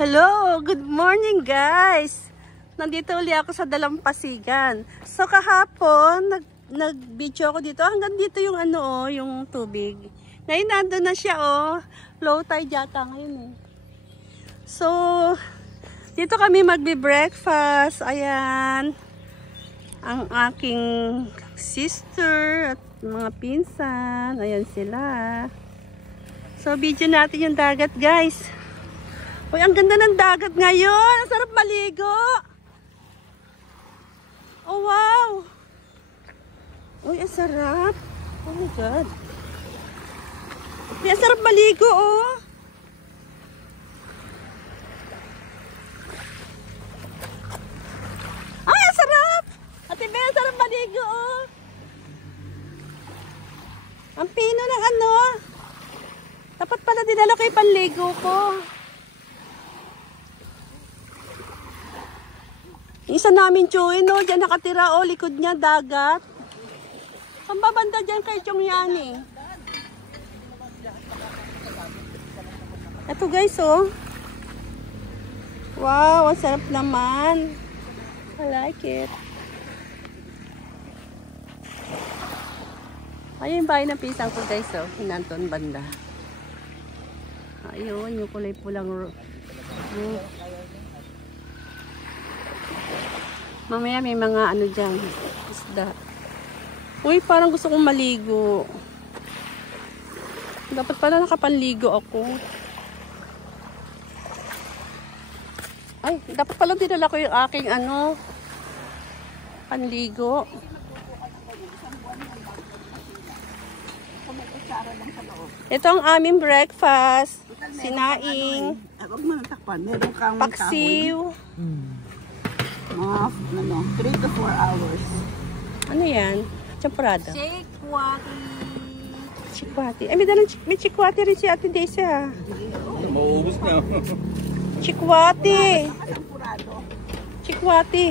Hello! Good morning guys! Nandito uli ako sa Dalampasigan. So kahapon, nag-video ako dito. Hanggang dito yung yung tubig. Ngayon nandun na siya Low tide yata ngayon So, dito kami magbe-breakfast. Ayan. Ang aking sister at mga pinsan. Ayan sila. So, video natin yung dagat guys. Uy, ang ganda ng dagat ngayon. Ang sarap maligo. Oh, wow. Uy, ang sarap. Oh my God. Uy, ang sarap maligo, Ay, ang sarap. Ate Bea, ang sarap maligo, Ang pino ng Dapat pala dinala ko yung panligo ko. Isa namin tsuhin, Diyan nakatira, likod niya, dagat. Saan ba banda dyan kay Chongyani? Ito guys, Wow, ang sarap naman. I like it. Ayun yung bahay ng pisang ko guys, Hinanton banda. Ayun, yung kulay pulang roof. Mamaya may mga dyan, isda. Uy, parang gusto kong maligo. Dapat pala nakapanligo ako. Ay, dapat pala dinala ko yung aking panligo. Ito ang aming breakfast. Sinaing. Paksiw. Mga 3 to 4 hours. Ano yan? Champurado? Chikwati. Chikwati. Ay, may chikwati rin si Ate Daisy, Mauubos na. Chikwati. Chikwati.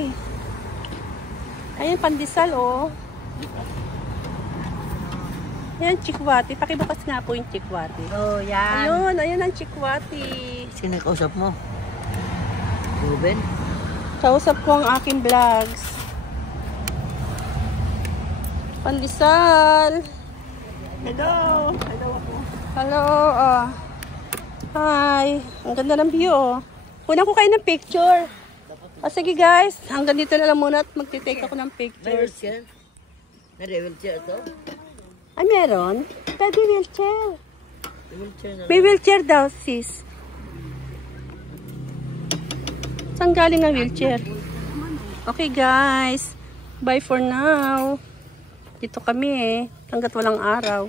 Ayan, pandesal, Ayan, chikwati. Pakibukas nga po yung chikwati. Oh, yan. Ayun, ayan ang chikwati. Sino kausap mo? Ruben? Kausap ko ang aking vlogs. Pandesal. Hello. Hello ako. Hello. Hi. Ang ganda ng view, Kunan ko kayo ng picture. Sige guys. Hanggang dito na lang muna at magtitake ako ng pictures. May wheelchair ito? Ay, meron? Pwede wheelchair. May May wheelchair wheelchair na daw, sis. Saan galing ang wheelchair? Okay guys. Bye for now. Dito kami hanggat walang araw.